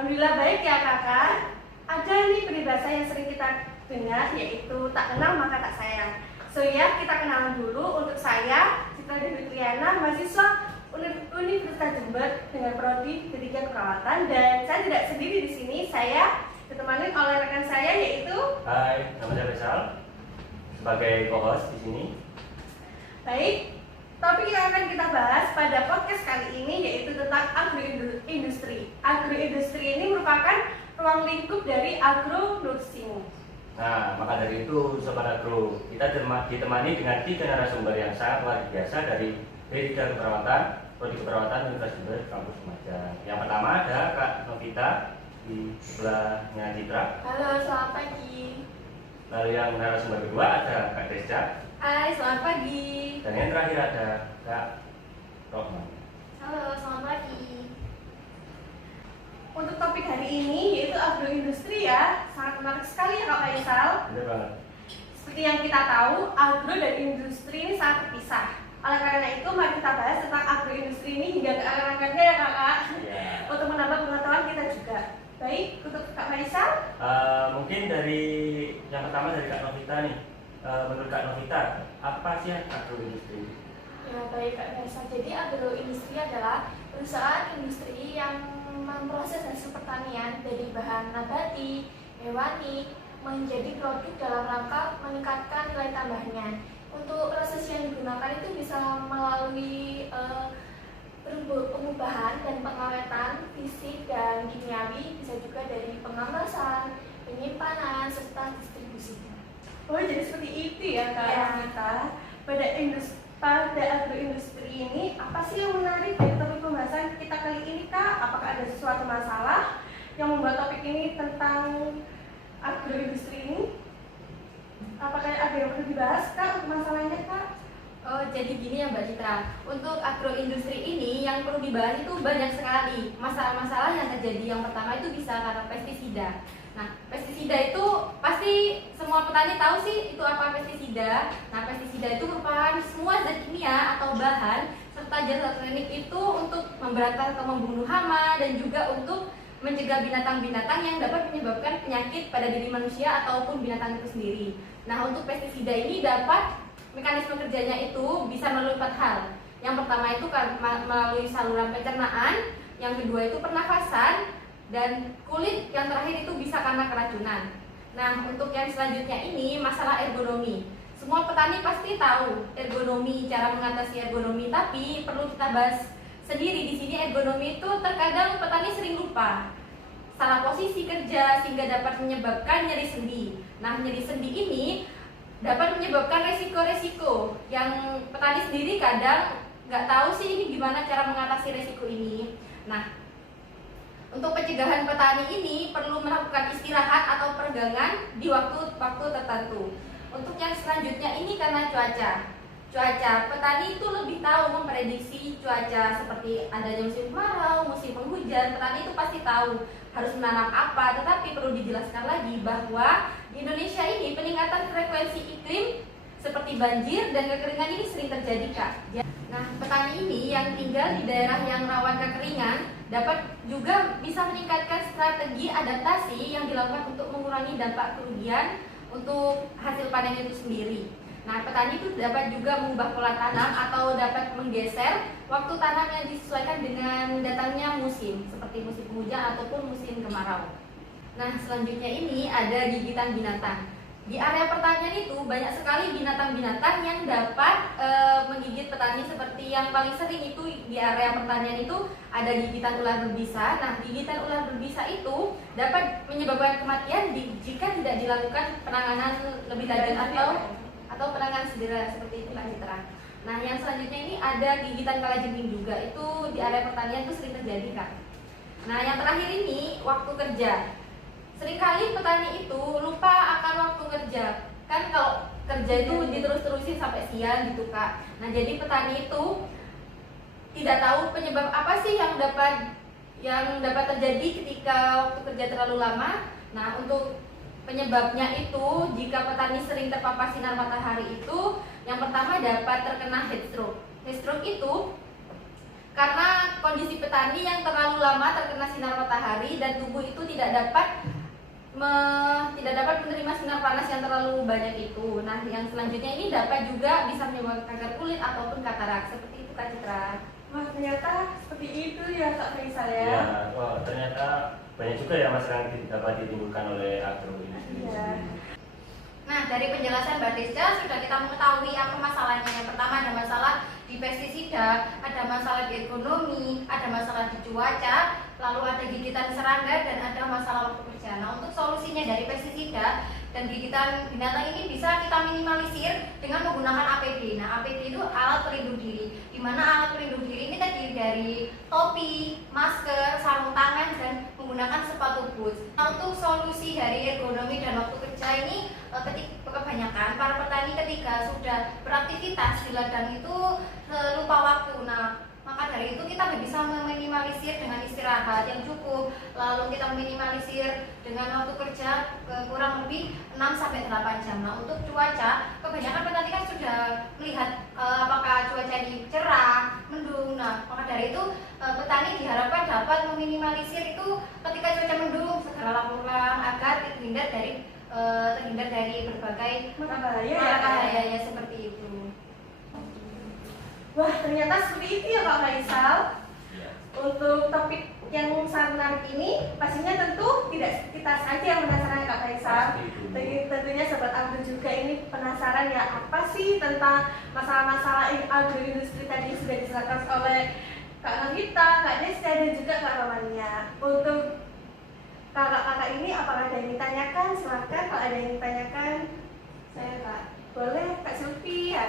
Alhamdulillah baik ya kakak. Ada nih peribahasa yang sering kita dengar, yaitu tak kenal maka tak sayang. So ya, kita kenalan dulu. Untuk saya, Citra Dewi Triana, mahasiswa Universitas Jember dengan prodi ketiga keperawatan, dan saya tidak sendiri di sini. Saya ditemani oleh rekan saya, yaitu Hai, nama saya Faisal sebagai co-host di sini. baik. Topik yang akan kita bahas pada podcast kali ini yaitu tentang agroindustri. Agroindustri ini merupakan ruang lingkup dari agro nursing. Nah, maka dari itu Sobat Agro, kita ditemani dengan 3 narasumber yang sangat luar biasa dari D3 Keperawatan, Prodi Keperawatan Universitas Jember Kampus Lumajang. Yang pertama ada Kak Novita di sebelahnya Citra. Halo, selamat pagi. Lalu yang narasumber kedua ada Kak Desja. Hai, selamat pagi. Dan yang terakhir ada Kak Rohman. Halo, selamat pagi. Untuk topik hari ini yaitu agroindustri ya, sangat menarik sekali ya Kak Faisal. Benar banget. Seperti yang kita tahu, agro dan industri ini sangat terpisah. Oleh karena itu, mari kita bahas tentang agroindustri ini hingga ke akar-akarnya ya kakak, Ya. untuk menambah pengetahuan kita juga. Baik, untuk Kak Faisal. Mungkin dari yang pertama dari Kak Novita nih. Menurut Kak Novita, apa sih agroindustri? Ya, baik Kak Nesa. Jadi agroindustri adalah perusahaan industri yang memproses hasil pertanian dari bahan nabati, hewani, menjadi produk dalam rangka meningkatkan nilai tambahnya. Untuk proses yang digunakan itu bisa melalui pengubahan dan pengawetan fisik dan kimiawi, bisa juga dari pengemasan, penyimpanan, serta distribusi. Oh, jadi seperti itu ya Kak Ya. Novita. Pada agroindustri ini, apa sih yang menarik dari topik pembahasan kita kali ini Kak? Apakah ada sesuatu masalah yang membuat topik ini tentang agroindustri ini? Apakah ada yang perlu dibahas Kak untuk masalahnya Kak? Oh, jadi gini ya Mbak Citra. Untuk agroindustri ini yang perlu dibahas itu banyak sekali. Masalah-masalah yang terjadi yang pertama itu bisa karena pestisida. Nah, pestisida itu pasti semua petani tahu sih itu apa pestisida. Nah, pestisida itu merupakan semua zat kimia atau bahan serta zat organik itu untuk memberantas atau membunuh hama dan juga untuk mencegah binatang-binatang yang dapat menyebabkan penyakit pada diri manusia ataupun binatang itu sendiri. Nah, untuk pestisida ini dapat mekanisme kerjanya itu bisa melalui 4 hal. Yang pertama itu melalui saluran pencernaan, yang kedua itu pernafasan, dan kulit, yang terakhir itu bisa karena keracunan. Nah, untuk yang selanjutnya ini masalah ergonomi. Semua petani pasti tahu ergonomi, cara mengatasi ergonomi, tapi perlu kita bahas sendiri di sini. Ergonomi itu terkadang petani sering lupa, salah posisi kerja sehingga dapat menyebabkan nyeri sendi. Nah, nyeri sendi ini dapat menyebabkan resiko-resiko yang petani sendiri kadang nggak tahu sih ini gimana cara mengatasi resiko ini. Nah, untuk pencegahan petani ini perlu melakukan istirahat atau peregangan di waktu-waktu tertentu. Untuk yang selanjutnya ini karena cuaca, petani itu lebih tahu memprediksi cuaca seperti adanya musim kemarau, musim penghujan. Petani itu pasti tahu harus menanam apa, tetapi perlu dijelaskan lagi bahwa di Indonesia ini peningkatan frekuensi iklim seperti banjir dan kekeringan ini sering terjadi Kak. Nah, petani ini yang tinggal di daerah yang rawan kekeringan dapat juga bisa meningkatkan strategi adaptasi yang dilakukan untuk mengurangi dampak kerugian untuk hasil panen itu sendiri. Nah, petani itu dapat juga mengubah pola tanam atau dapat menggeser waktu tanam yang disesuaikan dengan datangnya musim, seperti musim penghujan ataupun musim kemarau. Nah, selanjutnya ini ada gigitan binatang. Di area pertanian itu banyak sekali binatang-binatang yang dapat menggigit petani, seperti yang paling sering itu di area pertanian itu ada gigitan ular berbisa. Nah, gigitan ular berbisa itu dapat menyebabkan kematian jika tidak dilakukan penanganan lebih lanjut atau penanganan segera seperti itu Kak Citra. Nah, yang selanjutnya ini ada gigitan kalajengking juga. Itu di area pertanian itu sering terjadi Kak. Nah, yang terakhir ini waktu kerja. Seringkali petani itu lupa akan waktu kerja. Kan kalau kerja itu diterus-terusin sampai siang gitu Kak. Nah, jadi petani itu tidak tahu penyebab apa sih yang dapat terjadi ketika waktu kerja terlalu lama. Nah, untuk penyebabnya itu jika petani sering terpapar sinar matahari itu yang pertama dapat terkena heat stroke. Heat stroke itu karena kondisi petani yang terlalu lama terkena sinar matahari dan tubuh itu tidak dapat menerima sinar panas yang terlalu banyak itu. Nah, yang selanjutnya ini dapat juga bisa menyebabkan kanker kulit ataupun katarak. Seperti itu Kak Citra. Wah, ternyata seperti itu ya Kak Faisal ya. Ya, oh, ternyata banyak juga ya masalah yang dapat ditimbulkan oleh agroindustri. Iya. Nah, dari penjelasan Mbak Desda sudah kita mengetahui apa masalahnya. Yang pertama ada masalah di pestisida, ada masalah di ekonomi, ada masalah di cuaca, lalu ada gigitan serangga, dan ada masalah waktu kerja. Nah, untuk solusinya dari pestisida dan gigitan binatang ini bisa kita minimalisir dengan menggunakan APD. Nah, APD itu alat pelindung diri, di mana alat pelindung diri ini terdiri dari topi, masker, sarung tangan, dan menggunakan sepatu boots. Nah, untuk solusi dari ergonomi dan waktu kerja ini, kebanyakan para petani ketika sudah beraktivitas di ladang itu lupa waktu. Nah, maka dari itu kita bisa meminimalisir dengan istirahat yang cukup, lalu kita meminimalisir dengan waktu kerja kurang lebih 6-8 jam. Nah, untuk cuaca, kebanyakan petani kan sudah melihat apakah cuaca ini cerah, mendung. Nah, maka dari itu petani diharapkan dapat meminimalisir itu ketika cuaca mendung, segeralah pulang agar terhindar dari berbagai bahaya seperti itu. Wah, ternyata seperti itu ya Kak Faisal. Ya. Untuk topik yang sangat menarik ini, pastinya tentu tidak kita saja yang penasaran Kak Faisal. Tentunya Sobat Agro juga ini penasaran ya, apa sih tentang masalah-masalah agroindustri tadi sudah dijelaskan oleh Kak Nagita, Kak Desda, dan juga Kak Romania. Untuk kakak-kakak ini apakah ada yang ditanyakan? Silakan kalau ada yang ditanyakan. Saya Kak. Boleh Kak Sylvie ya?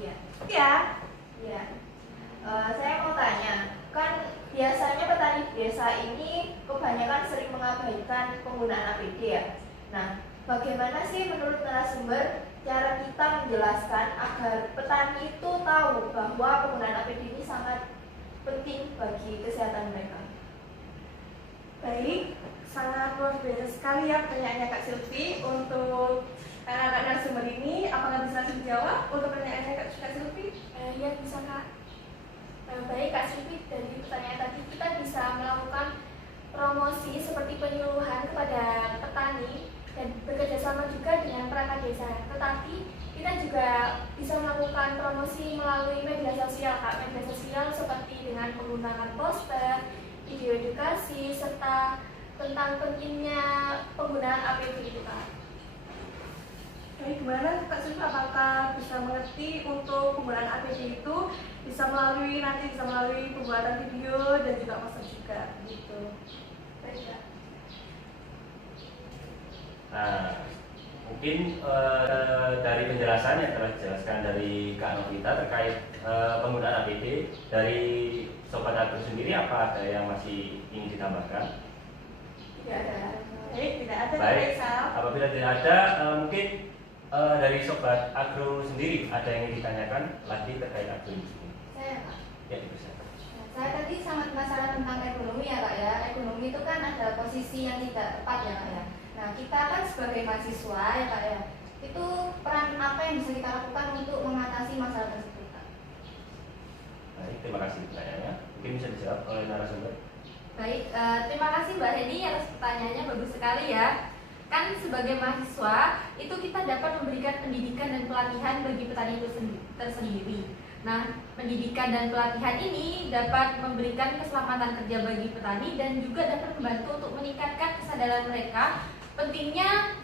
Iya. Iya. Iya. Saya mau tanya, kan biasanya petani desa ini kebanyakan sering mengabaikan penggunaan APD ya. Nah, bagaimana sih menurut narasumber cara kita menjelaskan agar petani itu tahu bahwa penggunaan APD ini sangat penting bagi kesehatan mereka? Baik, sangat luar biasa sekali ya pertanyaannya Kak Sylvie. Untuk anak-anak narasumber ini, apakah bisa langsung dijawab untuk pertanyaannya Kak Sylvie? Ya bisa Kak. Baik Kak Sylvie, dari pertanyaan tadi kita bisa melakukan promosi seperti penyuluhan kepada petani dan bekerja sama juga dengan perangkat desa. Tetapi kita juga bisa melakukan promosi melalui media sosial Kak. Media sosial seperti dengan menggunakan poster, video edukasi, serta tentang pentingnya penggunaan APD itu Kak. Baik, gimana Kak Sylvie, apakah bisa mengerti untuk penggunaan APD itu bisa melalui pembuatan video dan juga poster juga gitu. Baik Kak. Nah, mungkin dari penjelasan yang telah dijelaskan dari Kak Novita terkait penggunaan APD, dari Sobat Agro sendiri apa ada yang masih ingin ditambahkan? Tidak ada. Baik, tidak ada Kak Baik, Faisal. apabila tidak ada, mungkin dari Sobat Agro sendiri ada yang ingin ditanyakan lagi terkait agroindustri. Saya Kak. Ya, itu saja. Saya tadi sangat penasaran tentang ekonomi ya Kak ya. Ekonomi itu kan ada posisi yang tidak tepat ya Kak ya. Nah, kita kan sebagai mahasiswa ya Kak ya, itu peran apa yang bisa kita lakukan untuk mengatasi masalah tersebut Kak? Baik, terima kasih pertanyaannya. Mungkin bisa dijawab oleh narasumber. Baik, terima kasih Mbak Hedi atas pertanyaannya, bagus sekali ya. Kan sebagai mahasiswa itu kita dapat memberikan pendidikan dan pelatihan bagi petani itu tersendiri. Nah, pendidikan dan pelatihan ini dapat memberikan keselamatan kerja bagi petani dan juga dapat membantu untuk meningkatkan kesadaran mereka pentingnya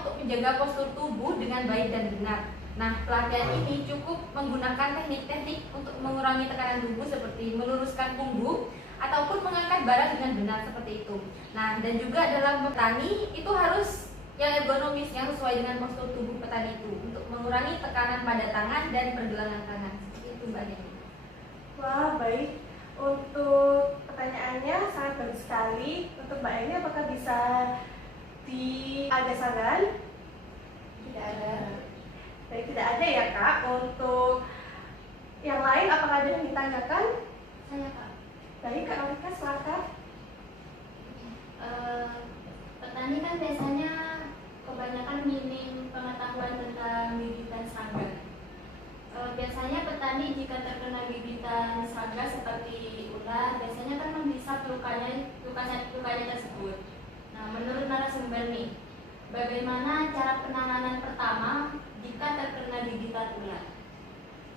untuk menjaga postur tubuh dengan baik dan benar. Nah, pelatihan ini cukup menggunakan teknik-teknik untuk mengurangi tekanan tubuh seperti meluruskan punggung ataupun mengangkat barang dengan benar seperti itu. Nah, dan juga dalam petani itu harus yang ergonomis yang sesuai dengan postur tubuh petani itu untuk mengurangi tekanan pada tangan dan pergelangan tangan. Seperti itu Mbak Neni. Wah, baik. Untuk pertanyaannya sangat bagus sekali. Untuk Mbak Eni, apakah bisa ada saran? Tidak ada. Baik, tidak ada ya Kak. Untuk yang lain, apakah ada yang ditanyakan? Saya Kak. Baik, Kak Novita, silakan. Petani kan biasanya kebanyakan minim pengetahuan tentang gigitan serangga. Biasanya petani jika terkena terkena gigitan serangga seperti ular, biasanya kan membisak lukanya tersebut. Nah, menurut narasumber nih, bagaimana cara penanganan pertama jika terkena gigitan ular?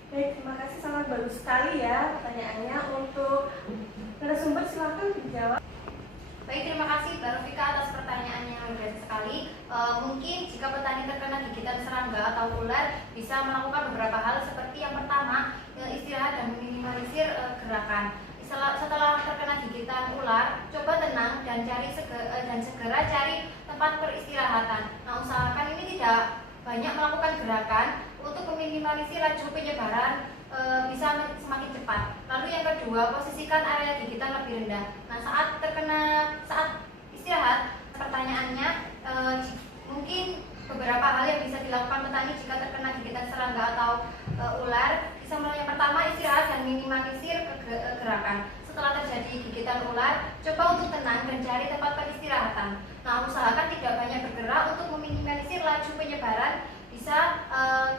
Baik, terima kasih, sangat bagus sekali ya pertanyaannya. Untuk narasumber silakan dijawab. Baik, terima kasih Mbak Rofika atas pertanyaannya yang luar biasa sekali. Mungkin jika petani terkena gigitan serangga atau ular, bisa melakukan beberapa hal seperti yang pertama, istirahat dan meminimalisir gerakan. Setelah terkena gigitan ular, coba tenang dan segera cari tempat peristirahatan. Nah, usahakan ini tidak banyak melakukan gerakan untuk meminimalisir laju penyebaran bisa semakin cepat. Lalu yang kedua, posisikan area gigitan lebih rendah. Nah, saat istirahat, pertanyaannya mungkin beberapa hal yang bisa dilakukan petani jika terkena gigitan serangga atau ular. Yang pertama, istirahat dan minimalisir gerakan. Setelah terjadi gigitan ular, coba untuk tenang dan cari tempat peristirahatan. Nah, usahakan tidak banyak bergerak untuk meminimalisir laju penyebaran bisa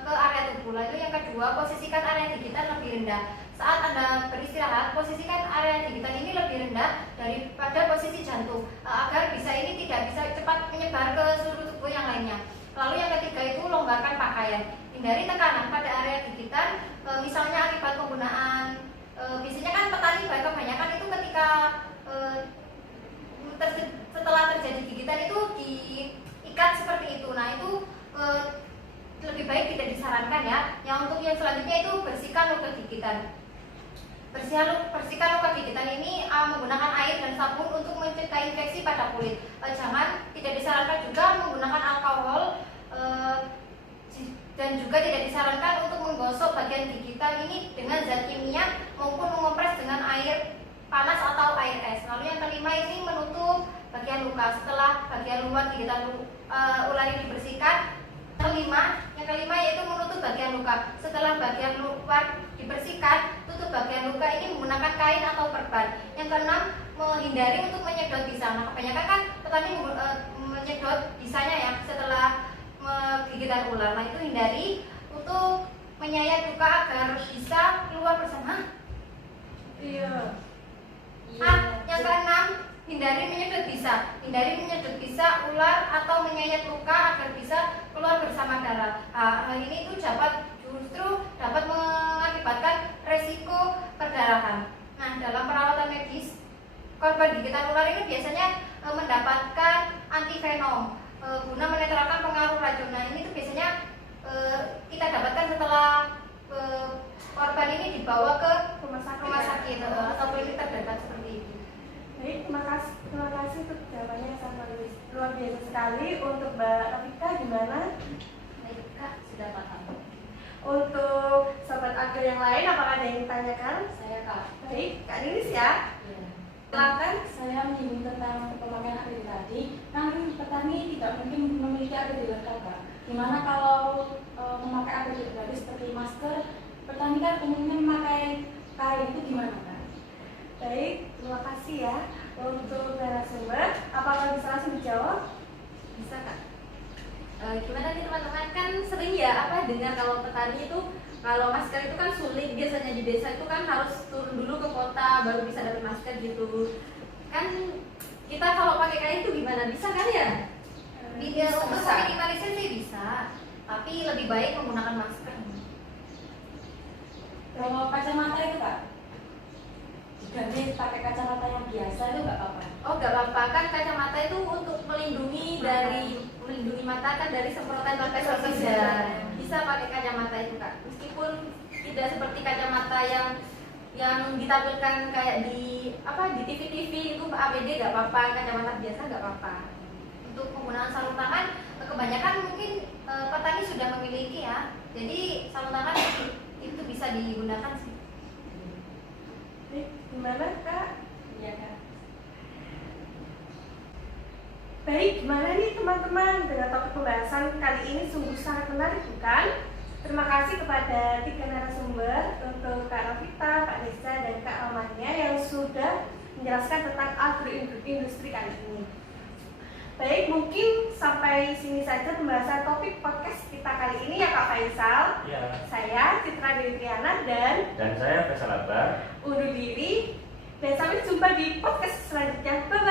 ke area tubuh. Lalu yang kedua, posisikan area gigitan lebih rendah. Saat Anda beristirahat, posisikan area gigitan ini lebih rendah daripada posisi jantung agar ini tidak bisa cepat menyebar ke seluruh tubuh yang lainnya. Lalu yang ketiga itu, longgarkan pakaian. Hindari tekanan pada area gigitan, misalnya akibat penggunaan biasanya kan petani kebanyakan itu ketika setelah terjadi gigitan itu diikat seperti itu. Nah, itu lebih baik tidak disarankan ya. Yang untuk yang selanjutnya itu bersihkan luka gigitan. Bersihkan luka gigitan ini menggunakan air dan sabun untuk mencegah infeksi pada kulit. Tidak disarankan juga menggunakan alkohol dan juga tidak disarankan untuk menggosok bagian gigitan ini dengan zat kimia maupun mengompres dengan air panas atau air es. Lalu yang kelima ini menutup bagian luka. Setelah bagian luar gigitan ular ini dibersihkan, yang kelima yaitu menutup bagian luka. Setelah bagian luar dibersihkan, tutup bagian luka ini menggunakan kain atau perban. Yang keenam, menghindari untuk menyedot bisa. Nah, kebanyakan kan petani menyedot bisanya ya setelah gigitan ular. Nah, itu hindari untuk menyayat luka agar bisa keluar bersama. Iya. Yang keenam, hindari menyedot bisa ular atau menyayat luka agar bisa keluar bersama darah. Hal ini itu justru dapat mengakibatkan resiko perdarahan. Nah, dalam perawatan medis, korban gigitan ular ini biasanya mendapatkan antivenom guna menetralkan pengaruh racun. Nah, ini tuh biasanya kita dapatkan setelah korban ini dibawa ke rumah sakit atau klinik terdekat seperti itu. Baik, terima kasih untuk jawabannya yang sangat luar biasa sekali. Untuk Mbak Rafika gimana? Baik, Kak, sudah paham. Untuk sobat agro yang lain, apakah ada yang ditanyakan? Saya, Kak. Baik, Kak Lilis ya. Iya. Silakan. Saya menyinggung tentang pemakaian APD tadi. Kan petani tidak mungkin memiliki APD lengkap, Kak. Gimana kalau memakai APD tadi seperti masker? Petani kan umumnya memakai kain, itu gimana, Kak? Baik, terima kasih ya. Untuk narasumber, apakah bisa langsung dijawab? Bisa, Kak. Gimana nih teman-teman, kan sering ya dengar kalau petani itu kalau masker itu kan sulit, biasanya di desa itu kan harus turun dulu ke kota baru bisa dapat masker gitu. Kan kita kalau pakai kain itu gimana, bisa kan ya? Untuk minimalisir sih bisa, tapi lebih baik menggunakan masker. Kalau kacamata itu, Kak, diganti pakai kacamata yang biasa itu nggak apa-apa? Oh, nggak apa-apa, kan kacamata itu untuk melindungi mata kan dari semprotan pestisida. Bisa pakai kacamata itu, Kak. Meskipun tidak seperti kacamata yang ditampilkan kayak di TV-TV itu APD nggak apa-apa, kacamata biasa nggak apa-apa. Untuk penggunaan sarung tangan, kebanyakan mungkin petani sudah memiliki ya. Jadi sarung tangan itu bisa digunakan sih. Baik, gimana Kak? Iya, Kak. Baik, gimana nih teman-teman dengan topik pembahasan kali ini sungguh sangat menarik, bukan? Terima kasih kepada tiga narasumber, untuk Kak Rafika, Kak Desa, dan Kak Amania yang sudah menjelaskan tentang agroindustri kali ini. Baik, mungkin sampai sini saja pembahasan topik podcast kita kali ini ya Kak Faisal. Ya. Saya Citra Dewi Triana dan Dan saya Faisal Akbar. undur diri. Dan sampai jumpa di podcast selanjutnya. Bye.